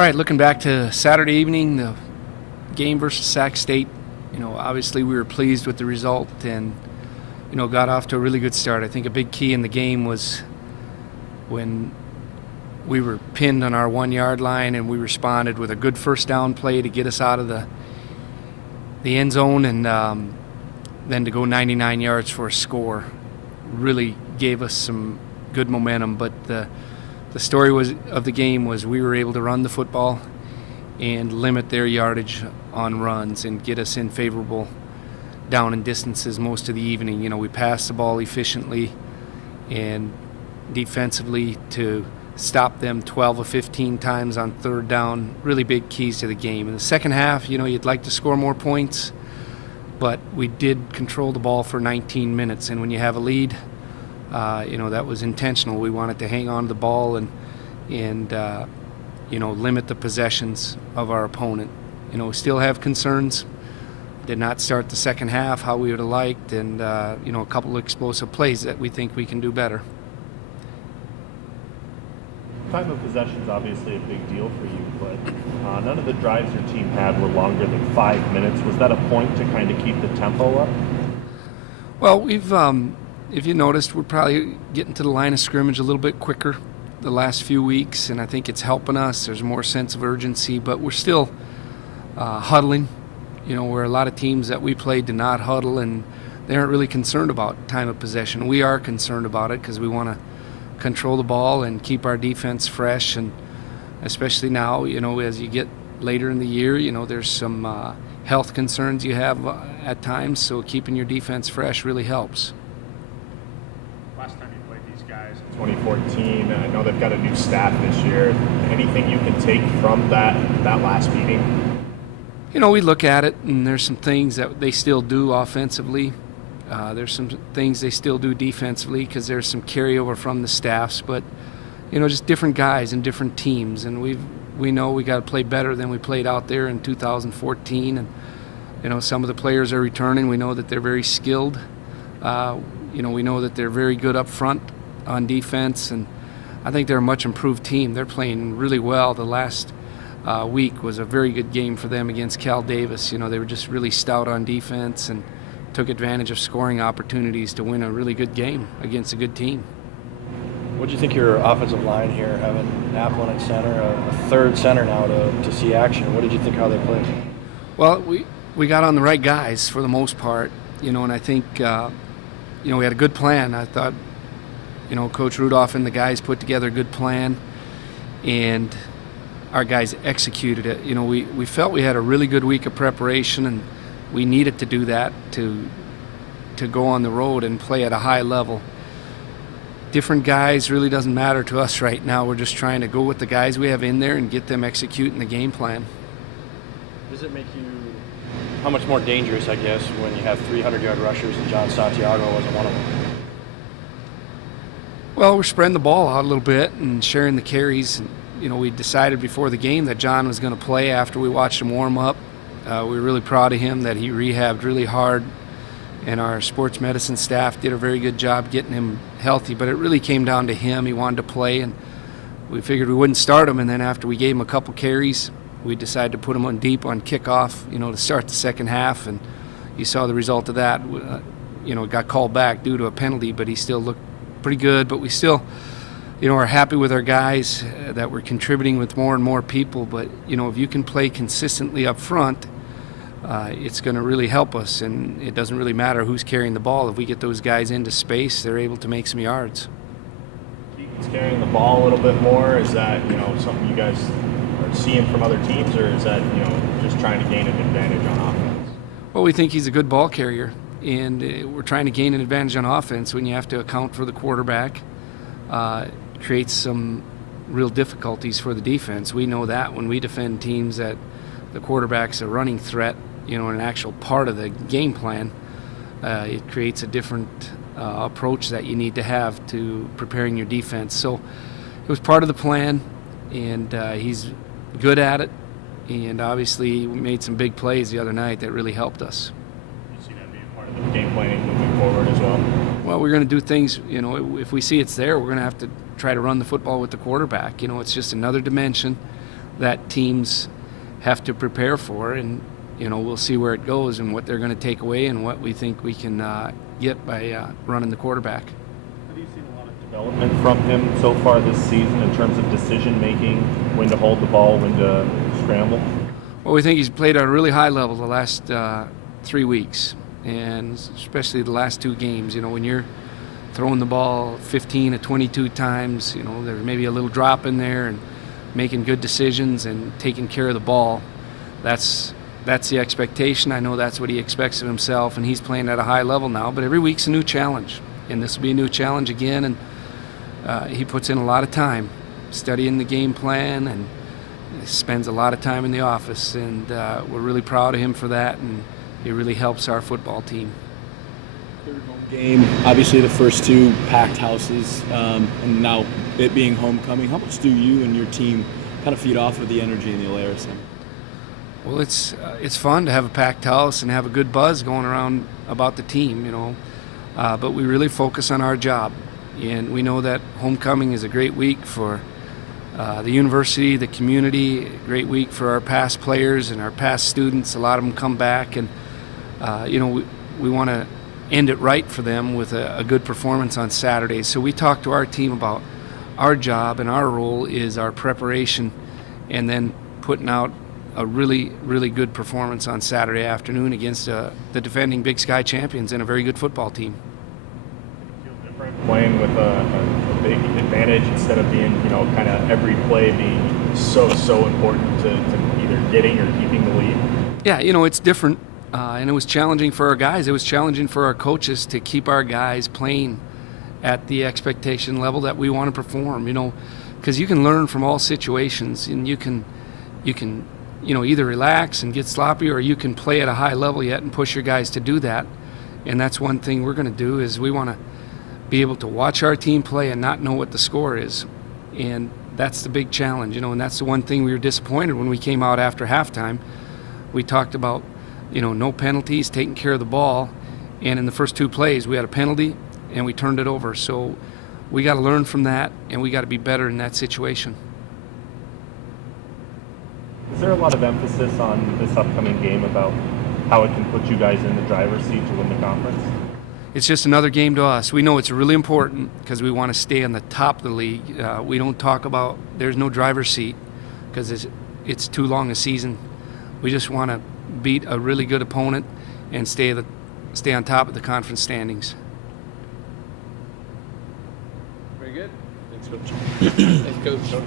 All right, looking back to Saturday evening, the game versus Sac State, obviously we were pleased with the result and, got off to a really good start. I think a big key in the game was when we were pinned on our 1 yard line and we responded with a good first down play to get us out of the end zone and then to go 99 yards for a score really gave us some good momentum. But the story of the game was we were able to run the football and limit their yardage on runs and get us in favorable down and distances most of the evening. We passed the ball efficiently and defensively to stop them 12 or 15 times on third down, really big keys to the game. In the second half, you'd like to score more points, but we did control the ball for 19 minutes. And when you have a lead, that was intentional. We wanted to hang on to the ball and limit the possessions of our opponent. We still have concerns. Did not start the second half how we would have liked, and a couple of explosive plays that we think we can do better. Time of possession is obviously a big deal for you, but none of the drives your team had were longer than 5 minutes. Was that a point to kind of keep the tempo up? Well, we've, if you noticed, we're probably getting to the line of scrimmage a little bit quicker the last few weeks, and I think it's helping us. There's more sense of urgency, but we're still huddling. Where a lot of teams that we played did not huddle, and they aren't really concerned about time of possession. We are concerned about it because we want to control the ball and keep our defense fresh, and especially now, as you get later in the year, there's some health concerns you have at times, so keeping your defense fresh really helps. Last time you played these guys in 2014, I know they've got a new staff this year. Anything you can take from that last meeting? We look at it, and there's some things that they still do offensively. There's some things they still do defensively because there's some carryover from the staffs, but just different guys and different teams, and we know we got to play better than we played out there in 2014. And some of the players are returning. We know that they're very skilled. We know that they're very good up front on defense, and I think they're a much improved team. They're playing really well. The last week was a very good game for them against Cal Davis. They were just really stout on defense and took advantage of scoring opportunities to win a really good game against a good team. What do you think your offensive line here, having Applin at center, a third center now to see action? What did you think how they played? Well, we got on the right guys for the most part, and I think, we had a good plan. I thought, Coach Rudolph and the guys put together a good plan, and our guys executed it. We felt we had a really good week of preparation, and we needed to do that to go on the road and play at a high level. Different guys really doesn't matter to us right now. We're just trying to go with the guys we have in there and get them executing the game plan. Does it make you how much more dangerous, I guess, when you have 300-yard rushers and John Santiago wasn't one of them? Well, we're spreading the ball out a little bit and sharing the carries. We decided before the game that John was going to play after we watched him warm up. We were really proud of him that he rehabbed really hard, and our sports medicine staff did a very good job getting him healthy, but it really came down to him. He wanted to play, and we figured we wouldn't start him, and then after we gave him a couple carries, we decided to put him on deep on kickoff, to start the second half, and you saw the result of that. It got called back due to a penalty, but he still looked pretty good, but we still are happy with our guys that we're contributing with more and more people. But, if you can play consistently up front, it's going to really help us. And it doesn't really matter who's carrying the ball. If we get those guys into space, they're able to make some yards. Keaton's carrying the ball a little bit more. Is that, something you guys are seeing from other teams, or is that, just trying to gain an advantage on offense? Well, we think he's a good ball carrier, and we're trying to gain an advantage on offense when you have to account for the quarterback. Creates some real difficulties for the defense. We know that when we defend teams that the quarterback's a running threat, an actual part of the game plan, it creates a different approach that you need to have to preparing your defense. So it was part of the plan, and he's good at it, and obviously we made some big plays the other night that really helped us. You see that being part of the game planning moving forward as well? Well, we're going to do things, if we see it's there, we're going to have to try to run the football with the quarterback. It's just another dimension that teams have to prepare for, and we'll see where it goes and what they're going to take away and what we think we can get by running the quarterback. Have you seen a lot of development from him so far this season in terms of decision making, when to hold the ball, when to scramble? Well, we think he's played at a really high level the last 3 weeks, and especially the last 2 games. When you're throwing the ball 15 to 22 times, there's maybe a little drop in there, and making good decisions and taking care of the ball. That's the expectation. I know that's what he expects of himself, and he's playing at a high level now. But every week's a new challenge, and this will be a new challenge again. And he puts in a lot of time studying the game plan, and spends a lot of time in the office. And we're really proud of him for that, and he really helps our football team. Third home game, obviously the first 2 packed houses, and now it being homecoming. How much do you and your team kind of feed off of the energy in the O'Leary Center? Well, it's fun to have a packed house and have a good buzz going around about the team, but we really focus on our job, and we know that homecoming is a great week for the university, the community, a great week for our past players and our past students. A lot of them come back, and we want to end it right for them with a good performance on Saturday. So we talk to our team about our job, and our role is our preparation, and then putting out a really, really good performance on Saturday afternoon against the defending Big Sky champions and a very good football team. Feel different playing with a big advantage instead of being, kind of every play being so important to either getting or keeping the lead? Yeah, it's different, and it was challenging for our guys. It was challenging for our coaches to keep our guys playing at the expectation level that we want to perform, because you can learn from all situations, and you can either relax and get sloppy, or you can play at a high level yet and push your guys to do that. And that's one thing we're going to do, is we want to be able to watch our team play and not know what the score is. And that's the big challenge, and that's the one thing we were disappointed when we came out after halftime. We talked about, no penalties, taking care of the ball. And in the first 2 plays, we had a penalty and we turned it over. So we got to learn from that, and we got to be better in that situation. Is there a lot of emphasis on this upcoming game about how it can put you guys in the driver's seat to win the conference? It's just another game to us. We know it's really important because we want to stay on the top of the league. We don't talk about there's no driver's seat because it's too long a season. We just want to beat a really good opponent and stay on top of the conference standings. Very good. Thanks, Coach. Thanks, Coach.